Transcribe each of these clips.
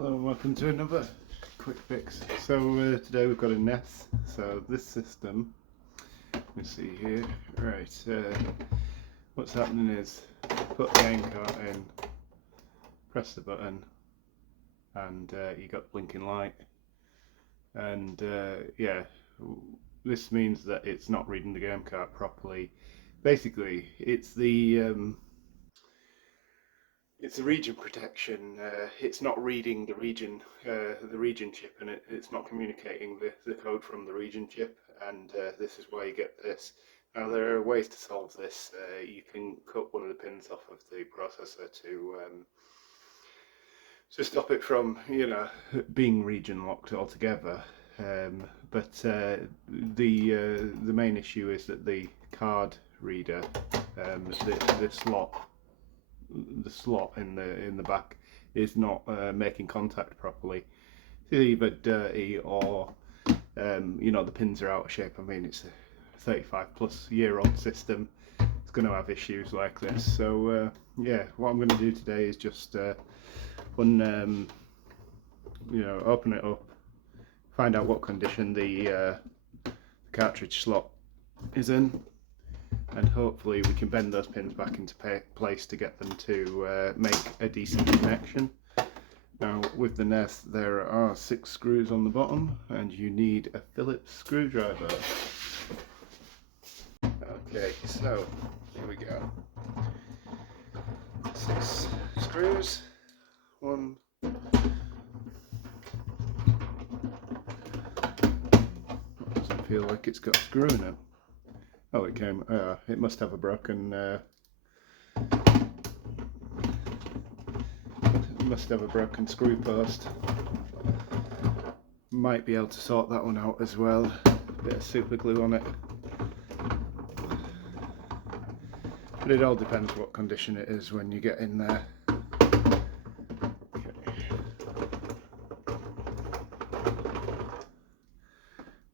Hello and welcome to another quick fix. So today we've got a NES. So this system, let me see here. Right, what's happening is put the game cart in, press the button, and you got blinking light. And yeah, this means that it's not reading the game cart properly. Basically, it's the region protection. It's not reading the region chip, and it's not communicating the code from the region chip, and this is why you get this. Now there are ways to solve this. You can cut one of the pins off of the processor to stop it from, being region locked altogether. But the main issue is that the card reader, the slot in the back is not making contact properly. It's either dirty or the pins are out of shape. I mean, it's a 35-plus-year-old system. It's going to have issues like this. So yeah, what I'm going to do today is just open it up, find out what condition the cartridge slot is in, and hopefully we can bend those pins back into place to get them to make a decent connection. Now with the NES there are 6 screws on the bottom and you need a Phillips screwdriver. Okay, so here we go. 6 screws. One. Doesn't feel like it's got a screw in it. Oh, it came. It must have a broken. Screw post. Might be able to sort that one out as well. Bit of super glue on it. But it all depends what condition it is when you get in there. Okay.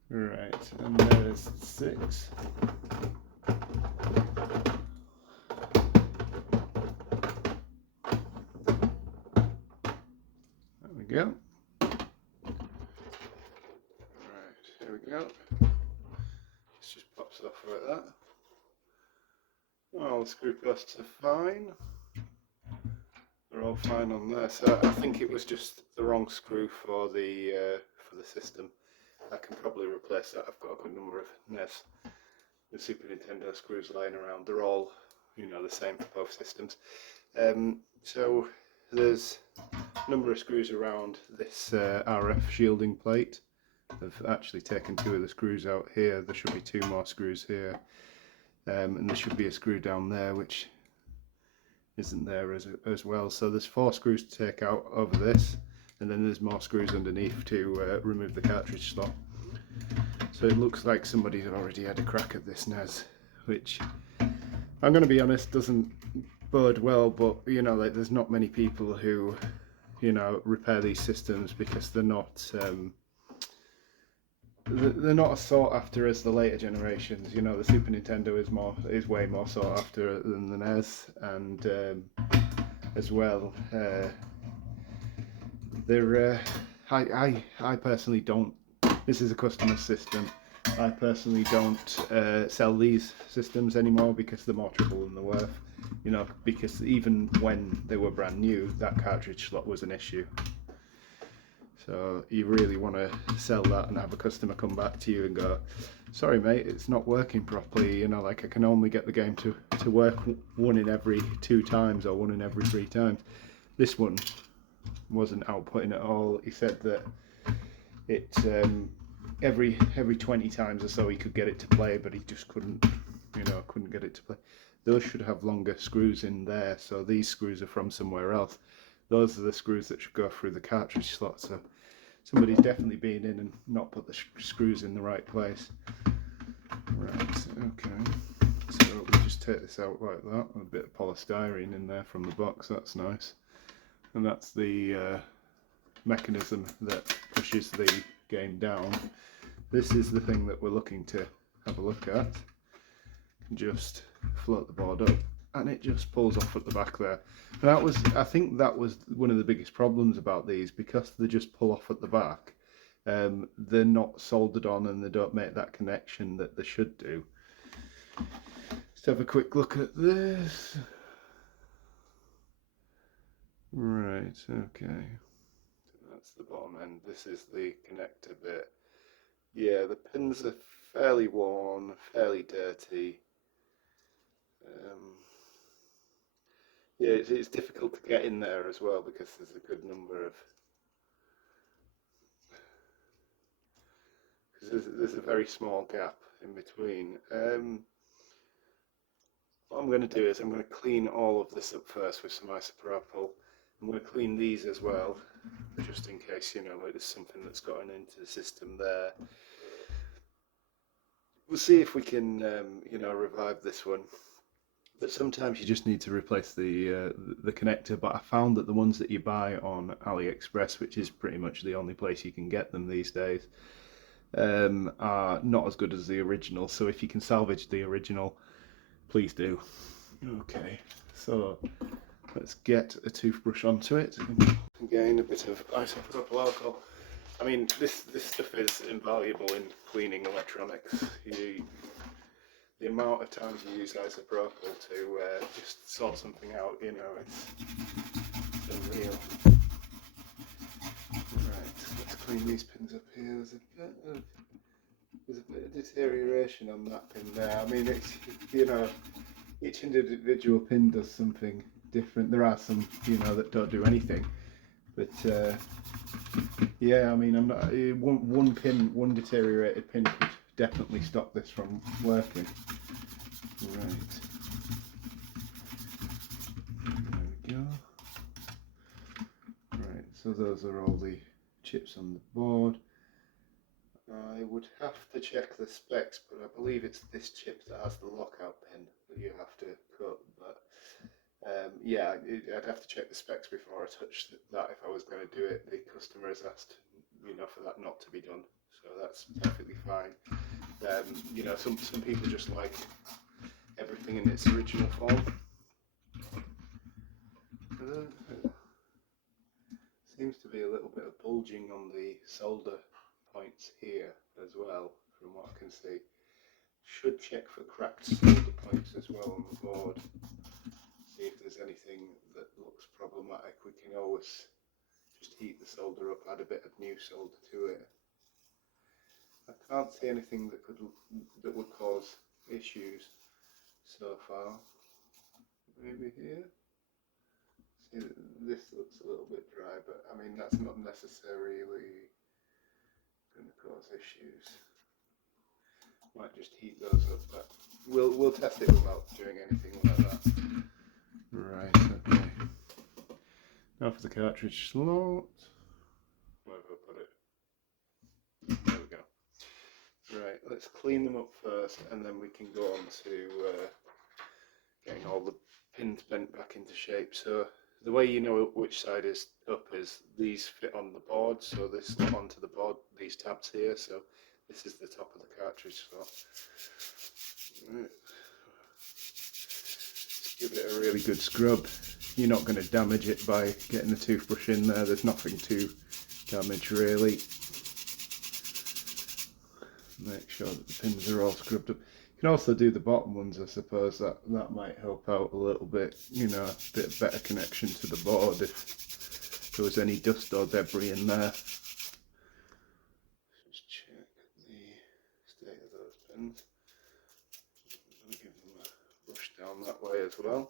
Right, and there's 6. Go. Right, here we go. This just pops off like that. Well, the screw posts are fine. They're all fine on there. So I think it was just the wrong screw for the system. I can probably replace that. I've got a good number of NES and Super Nintendo screws lying around. They're all, the same for both systems. So there's a number of screws around this RF shielding plate. I've actually taken 2 of the screws out here. There should be 2 more screws here, and there should be a screw down there which isn't there as well. So there's 4 screws to take out over this, and then there's more screws underneath to remove the cartridge slot. So it looks like somebody's already had a crack at this NES, which I'm going to be honest doesn't bode well, but there's not many people who repair these systems because they're not as sought after as the later generations. The Super Nintendo is way more sought after than the NES, and as well I personally don't. This is a customer system. I personally don't sell these systems anymore because they're more trouble than they're worth. Because even when they were brand new, that cartridge slot was an issue. So you really want to sell that and have a customer come back to you and go, sorry mate, it's not working properly. I can only get the game to work 1 in every 2 times or 1 in every 3 times. This one wasn't outputting at all. He said that it every 20 times or so he could get it to play, but he just couldn't get it to play. Those should have longer screws in there, so these screws are from somewhere else. Those are the screws that should go through the cartridge slot, so somebody's definitely been in and not put the screws in the right place. Right, okay, so we just take this out like that, a bit of polystyrene in there from the box, that's nice. And that's the mechanism that pushes the game down. This is the thing that we're looking to have a look at. Just float the board up and it just pulls off at the back there. And that was, I think that was one of the biggest problems about these, because they just pull off at the back. They're not soldered on and they don't make that connection that they should do. Let's have a quick look at this. Right, okay. That's the bottom end. This is the connector bit. Yeah, the pins are fairly worn, fairly dirty. Yeah, it's difficult to get in there as well because there's a good number of. Because there's a very small gap in between. What I'm going to do is I'm going to clean all of this up first with some isopropyl. I'm going to clean these as well, just in case, you know, there's something that's gotten into the system there. We'll see if we can, you know, revive this one. But sometimes you just need to replace the connector. But I found that the ones that you buy on AliExpress, which is pretty much the only place you can get them these days, are not as good as the original. So if you can salvage the original, please do. Okay, so let's get a toothbrush onto it. Again, a bit of isopropyl alcohol. I mean, this stuff is invaluable in cleaning electronics. The amount of times you use isopropyl to just sort something out, you know, it's unreal. Right, let's clean these pins up here. There's a bit of deterioration on that pin there. I mean, it's, you know, each individual pin does something different. There are some, you know, that don't do anything. But yeah, I mean, I'm not, one deteriorated pin could definitely stop this from working. Right. There we go. Right, so those are all the chips on the board. I would have to check the specs, but I believe it's this chip that has the lockout pin that you have to cut. But yeah, I'd have to check the specs before I touch that if I was going to do it. The customer has asked, you know, for that not to be done, so that's perfectly fine. You know, some people just like everything in its original form. Seems to be a little bit of bulging on the solder points here as well, from what I can see. Should check for cracked solder points as well on the board. See if there's anything that looks problematic. We can always just heat the solder up, add a bit of new solder to it. I can't see anything that would cause issues so far. Maybe here. See, this looks a little bit dry, but I mean that's not necessarily going to cause issues. Might just heat those up, but we'll test it without doing anything like that. Right, okay. Now for the cartridge slot. Where have I put it? There we go. Right, let's clean them up first, and then we can go on to getting all the pins bent back into shape. So the way you know which side is up is these fit on the board, so this slot onto the board, these tabs here, so this is the top of the cartridge slot. Right. Give it a really good scrub. You're not going to damage it by getting the toothbrush in there, there's nothing to damage really. Make sure that the pins are all scrubbed up. You can also do the bottom ones, I suppose. That might help out a little bit, you know, a bit better connection to the board if there was any dust or debris in there. Just check the state of those pins. I'm going to give them a brush down that way as well.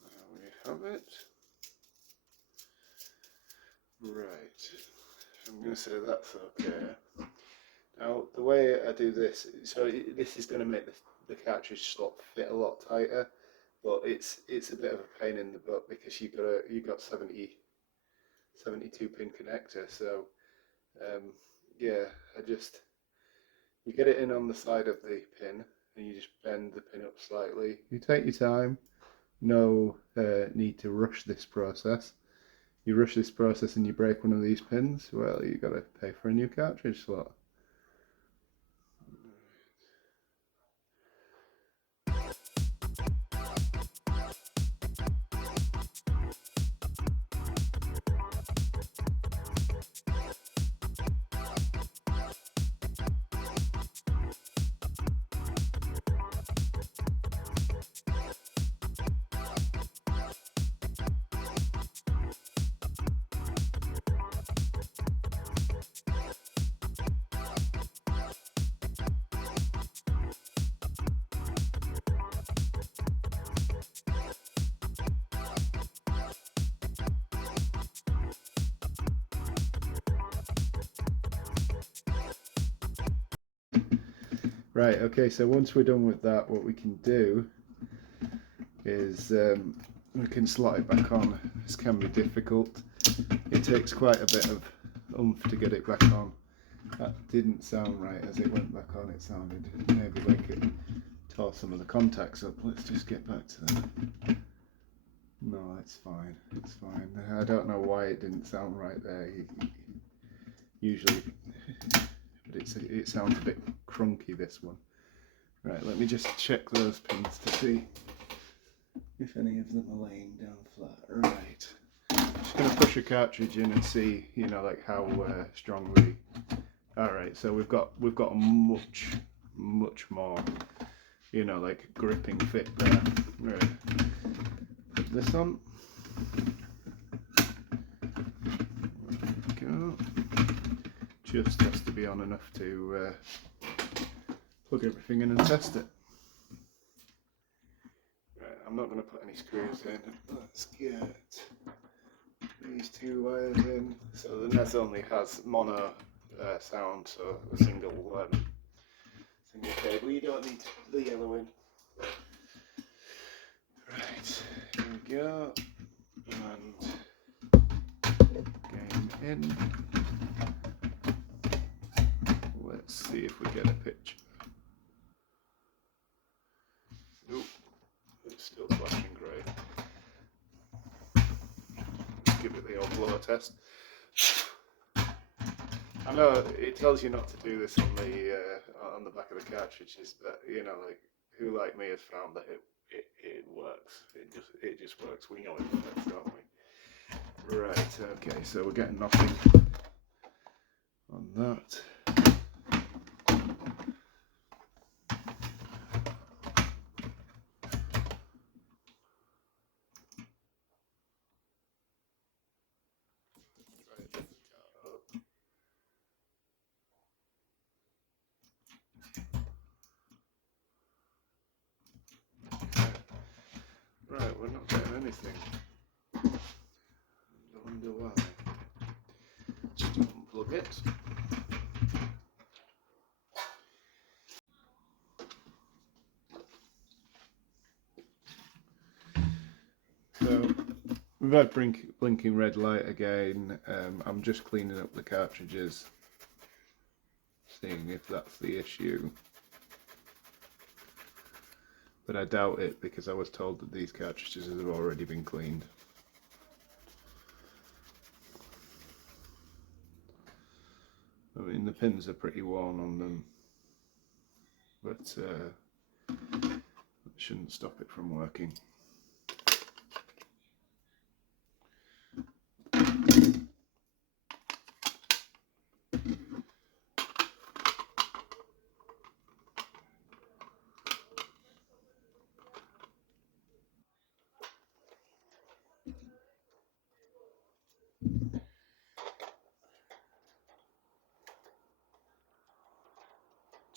And there we have it. Right. I'm going to say that's okay. Now, the way I do this, so this is going to make the cartridge slot fit a lot tighter, but it's a bit of a pain in the butt because you've got 72 pin connector. So yeah, you get it in on the side of the pin and you just bend the pin up slightly. You take your time. No need to rush this process. You rush this process and you break one of these pins, well, you've got to pay for a new cartridge slot. Right, okay, so once we're done with that, what we can do is we can slot it back on. This can be difficult. It takes quite a bit of oomph to get it back on. That didn't sound right as it went back on. It sounded maybe like it tore some of the contacts up. Let's just get back to that. No, it's fine. It's fine. I don't know why it didn't sound right there. Usually, but it sounds a bit crunky, this one. Right, let me just check those pins to see if any of them are laying down flat. Right. Just going to push a cartridge in and see, you know, like how strongly. All right, so we've got a much more, you know, like gripping fit there. Right. Put this on. There we go. Just has to be on enough to plug everything in and test it. Right, I'm not going to put any screws in. Let's get these two wires in. So the NES only has mono sound, so a single cable. You don't need the yellow in. Right, here we go. And game in. Let's see if we get a picture. Nope, it's still flashing grey. Give it the old blower test. I know it tells you not to do this on the back of the cartridges, but you know, like who like me has found that it works. It just works. We know it works, don't we? Right. Okay. So we're getting nothing on that. Right, we're not getting anything. I wonder why. Just unplug it. So we've had blinking red light again. I'm just cleaning up the cartridges, seeing if that's the issue. But I doubt it because I was told that these cartridges have already been cleaned. I mean, the pins are pretty worn on them, but it shouldn't stop it from working.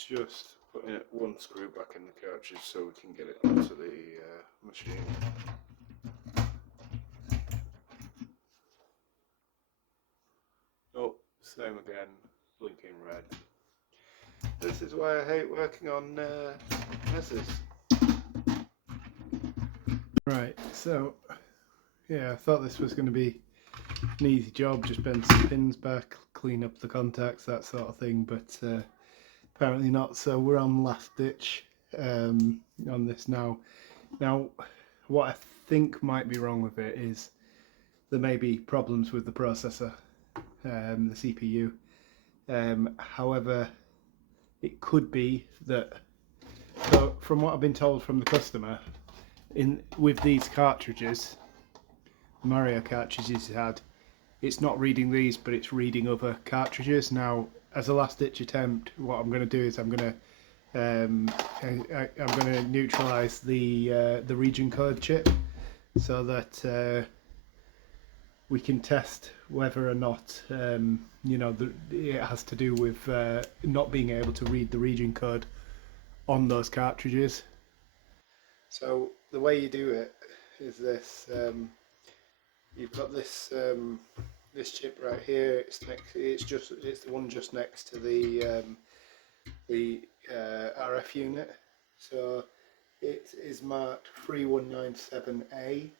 Just putting one screw back in the cartridge so we can get it onto the machine. Oh, same again, blinking red. This is why I hate working on NESs. Right, so yeah, I thought this was going to be an easy job, just bend some pins back, clean up the contacts, that sort of thing, but apparently not. So we're on last ditch on this now. Now, what I think might be wrong with it is there may be problems with the processor, the CPU. However, it could be that, so from what I've been told from the customer, with these cartridges, Mario cartridges he had, it's not reading these, but it's reading other cartridges. Now, as a last-ditch attempt, what I'm going to do is I'm going to neutralize the region code chip so that we can test whether or not you know, it has to do with not being able to read the region code on those cartridges. So the way you do it is this: you've got this this chip right here. It's the one just next to the RF unit. So it is marked 3197A.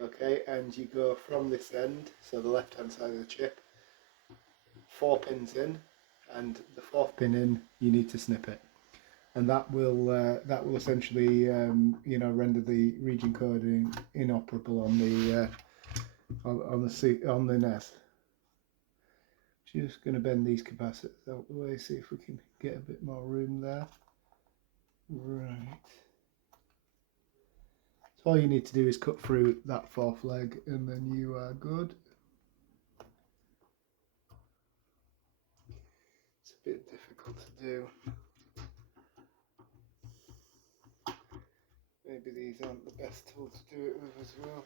Okay, and you go from this end, so the left hand side of the chip, 4 pins in, and the fourth pin in, you need to snip it, and that will essentially render the region coding inoperable on the NES. Just going to bend these capacitors out the way, see if we can get a bit more room there. Right. So all you need to do is cut through that fourth leg and then you are good. It's a bit difficult to do. Maybe these aren't the best tool to do it with as well.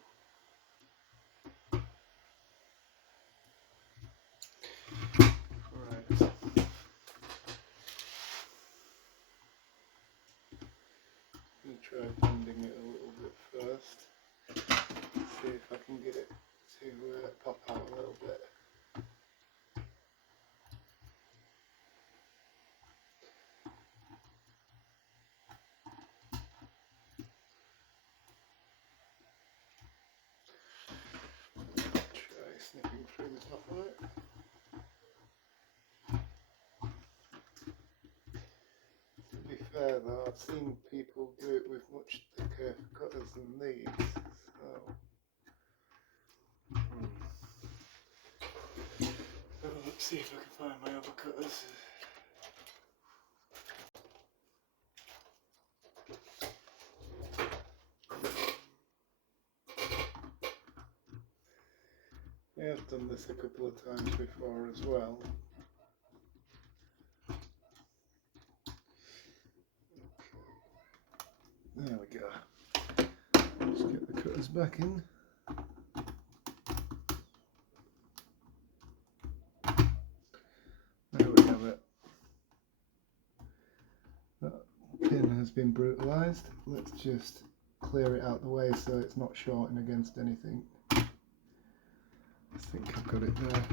Right. Let me try bending it a little bit first. See if I can get it to pop out a little bit. Try snipping through the top of it. To be fair though, I've seen people do it with much thicker cutters than these, so... So let's see if I can find my other cutters. I have done this a couple of times before as well. There we go. Just get the cutters back in. There we have it. That pin has been brutalised. Let's just clear it out the way so it's not shorting against anything. I think I've got it there.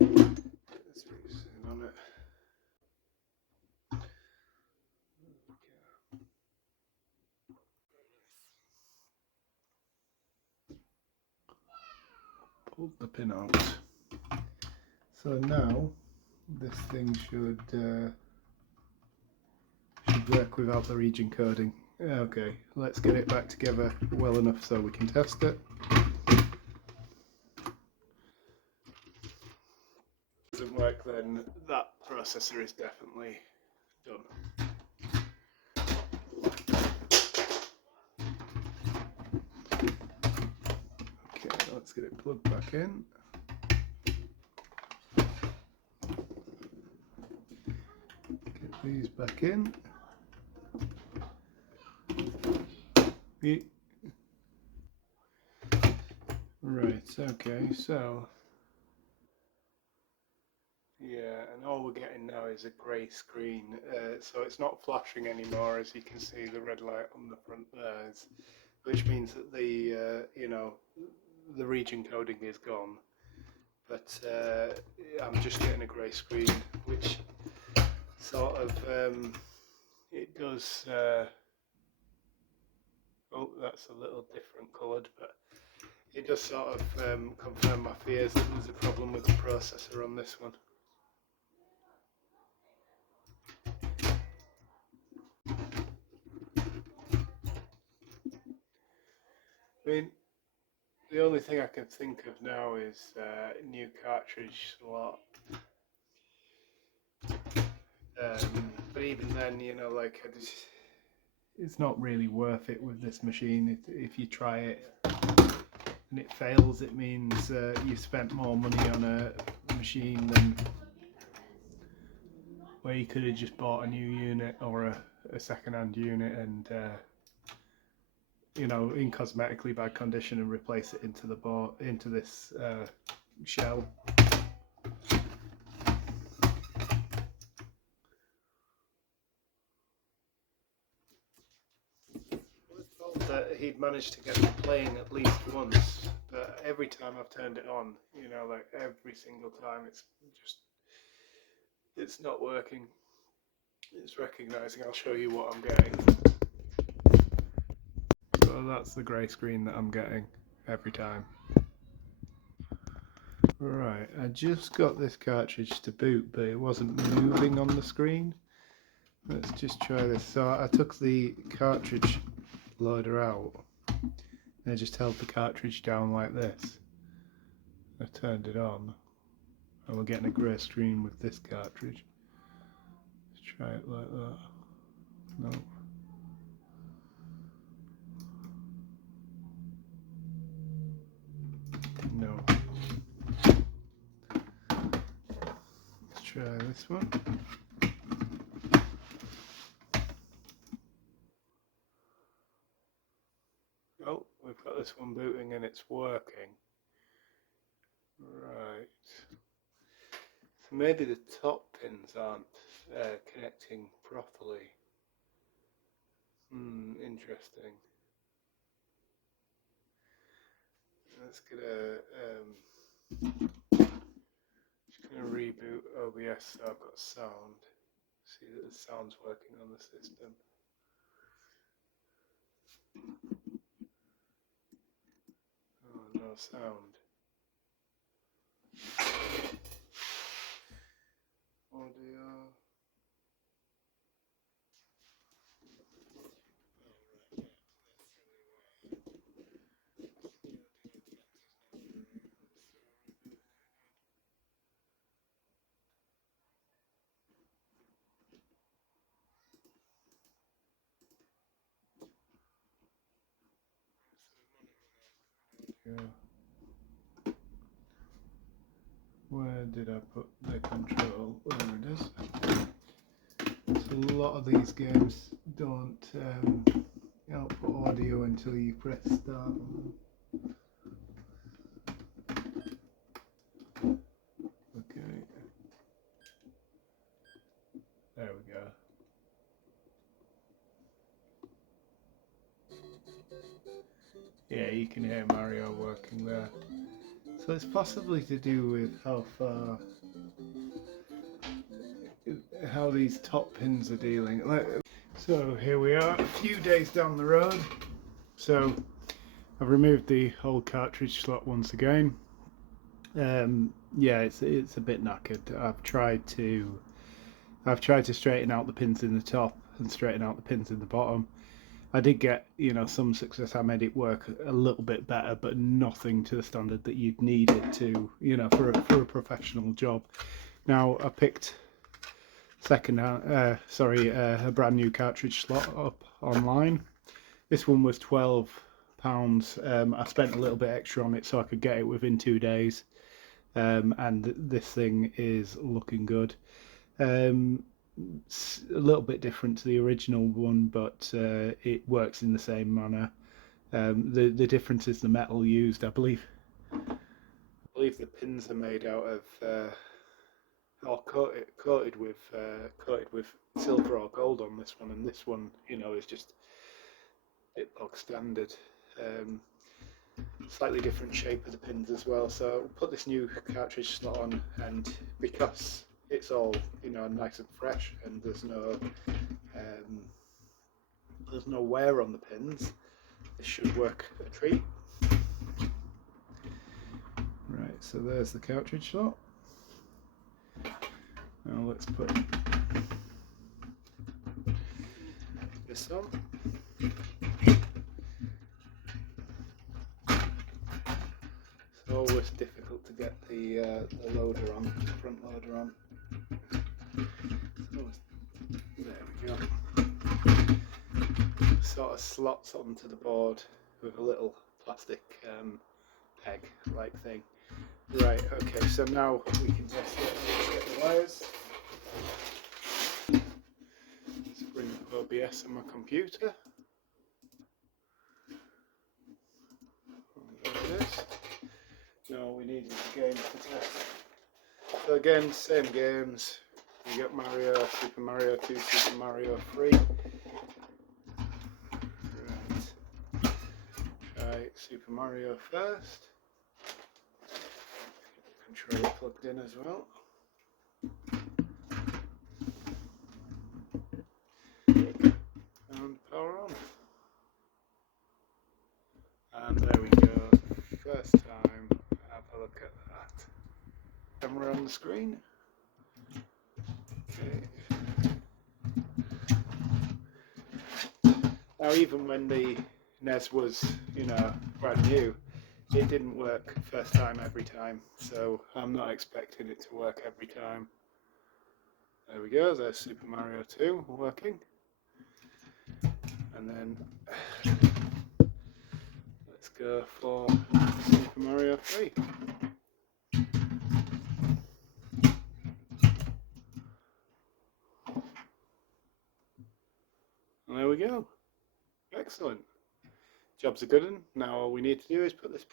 Let's zoom in on it. Pulled the pin out. So now this thing should work without the region coding. Okay, let's get it back together well enough so we can test it. If it doesn't work, then that processor is definitely done. Okay, let's get it plugged back in. Get these back in. Right, okay, so yeah, and all we're getting now is a grey screen, so it's not flashing anymore. As you can see, the red light on the front there, which means that the the region coding is gone. But I'm just getting a grey screen, which sort of it does. Oh, that's a little different coloured, but it does sort of confirm my fears that there's a problem with the processor on this one. I mean, the only thing I can think of now is new cartridge slot. But even then, like it's not really worth it with this machine. If you try it and it fails, it means you spent more money on a machine than where you could have just bought a new unit or a second-hand unit and in cosmetically bad condition and replace it into this shell. That he'd managed to get it playing at least once, but every time I've turned it on, like every single time it's it's not working. It's recognising. I'll show you what I'm getting. So that's the grey screen that I'm getting every time. Right, I just got this cartridge to boot, but it wasn't moving on the screen. Let's just try this. So I took the cartridge loader out and I just held the cartridge down like this. I turned it on and we're getting a grey screen with this cartridge. Let's try it like that. No. No. Let's try this one. Oh, we've got this one booting and it's working. Right. So maybe the top pins aren't connecting properly. Interesting. Let's get just gonna reboot OBS so I've got sound. See that the sound's working on the system. Oh, no sound. Audio. Yeah. Where did I put the control? There it is. So a lot of these games don't output audio until you press start. Okay. There we go. Yeah, you can hear Mario working there. So it's possibly to do with how these top pins are dealing. So here we are, a few days down the road. So I've removed the whole cartridge slot once again. Yeah, it's a bit knackered. I've tried to straighten out the pins in the top and straighten out the pins in the bottom. I did get, some success. I made it work a little bit better, but nothing to the standard that you'd need it to, for a professional job. Now I picked a brand new cartridge slot up online. This one was £12. I spent a little bit extra on it so I could get it within 2 days, and this thing is looking good. It's a little bit different to the original one, but it works in the same manner. The difference is the metal used. I believe the pins are made out of or coated with silver or gold on this one, and this one, is just it bog standard. Slightly different shape of the pins as well. So I'll put this new cartridge slot on, and because it's all nice and fresh, and there's no wear on the pins, this should work a treat. Right, so there's the cartridge slot. Now let's put this on. It's always difficult to get the loader on, the front loader on. There we go. Sort of slots onto the board with a little plastic peg like thing. Right, okay, so now we can test it. Let's get the wires. Let's bring up OBS on my computer. There it is. Now we need the games to test. So again, same games. You got Mario, Super Mario 2, Super Mario 3. Right. Try Super Mario first. Controller plugged in as well. And there we go. First time, have a look at that. Camera on the screen. Okay. Now, even when the NES was, brand new, it didn't work first time every time. So I'm not expecting it to work every time. There we go. There's Super Mario 2 working. And then let's go for Super Mario 3. And there we go. Excellent. Job's a good one. Now all we need to do is put this.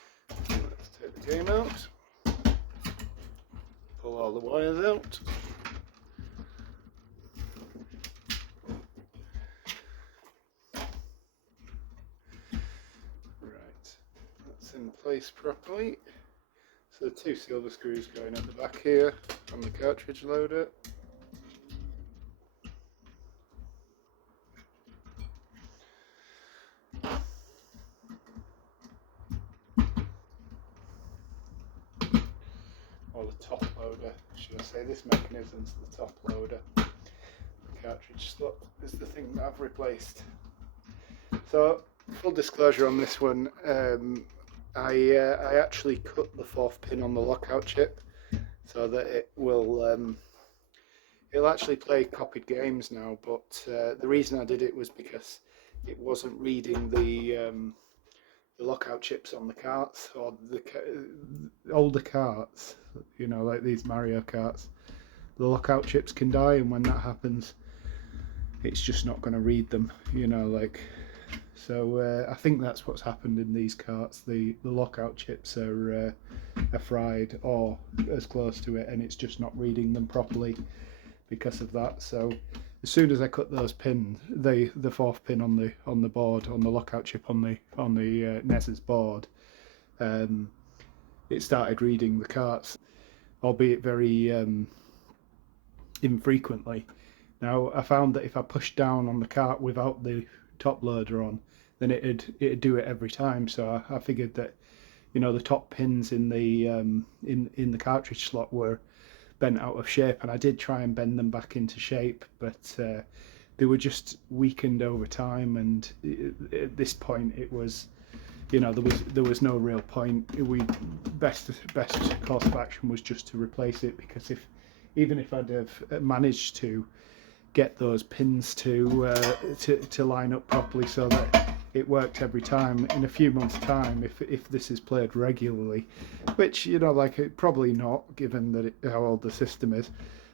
Let's take the game out. Pull all the wires out. Right. That's in place properly. So the two silver screws going at the back here on the cartridge loader. Or the top loader, should I say. This mechanism's the top loader. The cartridge slot is the thing that I've replaced. So, full disclosure on this one, I actually cut the fourth pin on the lockout chip so that it will it'll actually play copied games now, but the reason I did it was because it wasn't reading the lockout chips on the carts, or the older carts, like these Mario carts. The lockout chips can die, and when that happens, it's just not going to read them, So I think that's what's happened in these carts. The lockout chips are fried or as close to it, and it's just not reading them properly because of that. So as soon as I cut those pins, the fourth pin on the board, on the lockout chip on the NES's board, it started reading the carts, albeit very infrequently. Now I found that if I pushed down on the cart without the top loader on, then it'd do it every time. So I figured that the top pins in the in the cartridge slot were bent out of shape, and I did try and bend them back into shape, but they were just weakened over time, and at this point it was there was no real point. Best course of action was just to replace it, because even if I'd have managed to get those pins to line up properly so that it worked every time, in a few months' time, if this is played regularly, which probably not, given that how old the system is,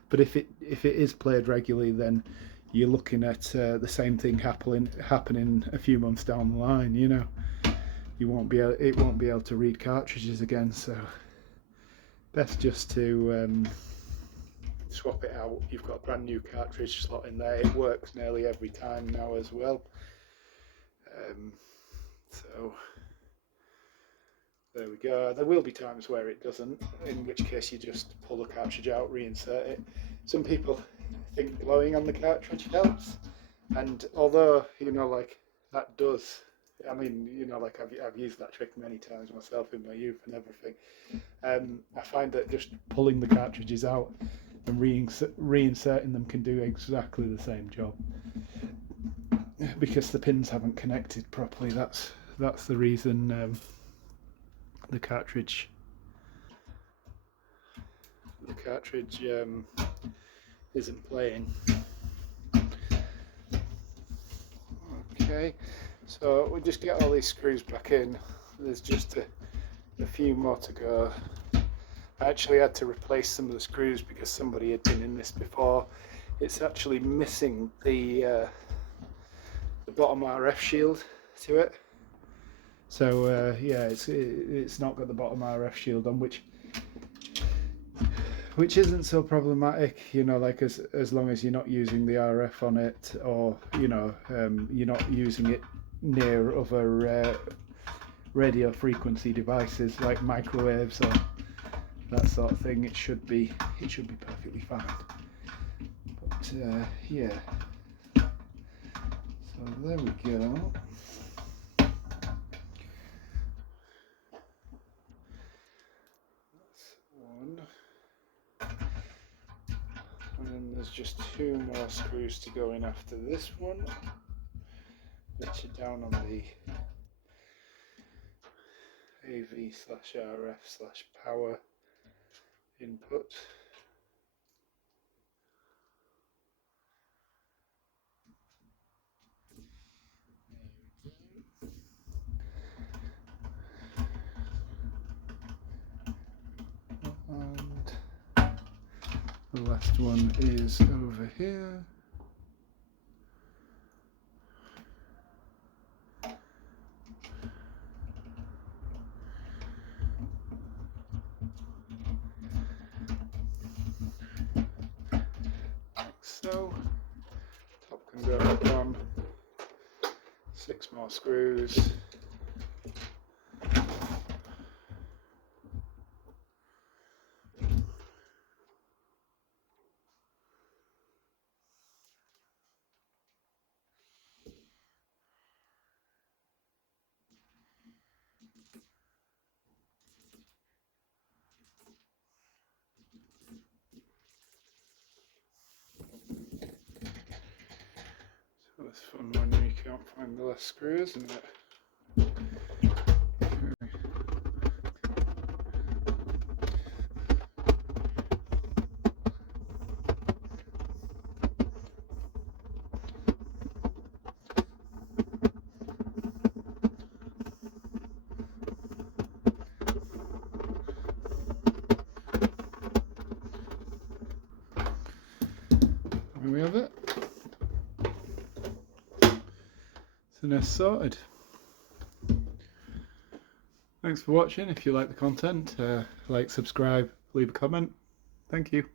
but if it is played regularly, then you're looking at the same thing happening a few months down the line. It won't be able to read cartridges again. So best just to swap it out. You've got a brand new cartridge slot in there. It works nearly every time now as well. So there we go. There will be times where it doesn't, in which case you just pull the cartridge out, reinsert it. Some people think blowing on the cartridge helps, and although that does, I've used that trick many times myself in my youth and everything. I find that just pulling the cartridges out and reinserting them can do exactly the same job, because the pins haven't connected properly. That's the reason the cartridge isn't playing. Okay, so we just get all these screws back in. There's just a few more to go. I actually had to replace some of the screws because somebody had been in this before. It's actually missing the bottom RF shield to it. So it's not got the bottom RF shield on, which isn't so problematic, as long as you're not using the RF on it, or you're not using it near other radio frequency devices like microwaves or that sort of thing. It should be perfectly fine. But yeah, so there we go. just 2 more screws to go in after this one, which are down on the AV/RF/power input. And the last one is over here. So, top can go back on, 6 more screws. So it's fun when you can't find the last screws, isn't it? And we have it. So NES sorted. Thanks for watching. If you like the content, like, subscribe, leave a comment. Thank you.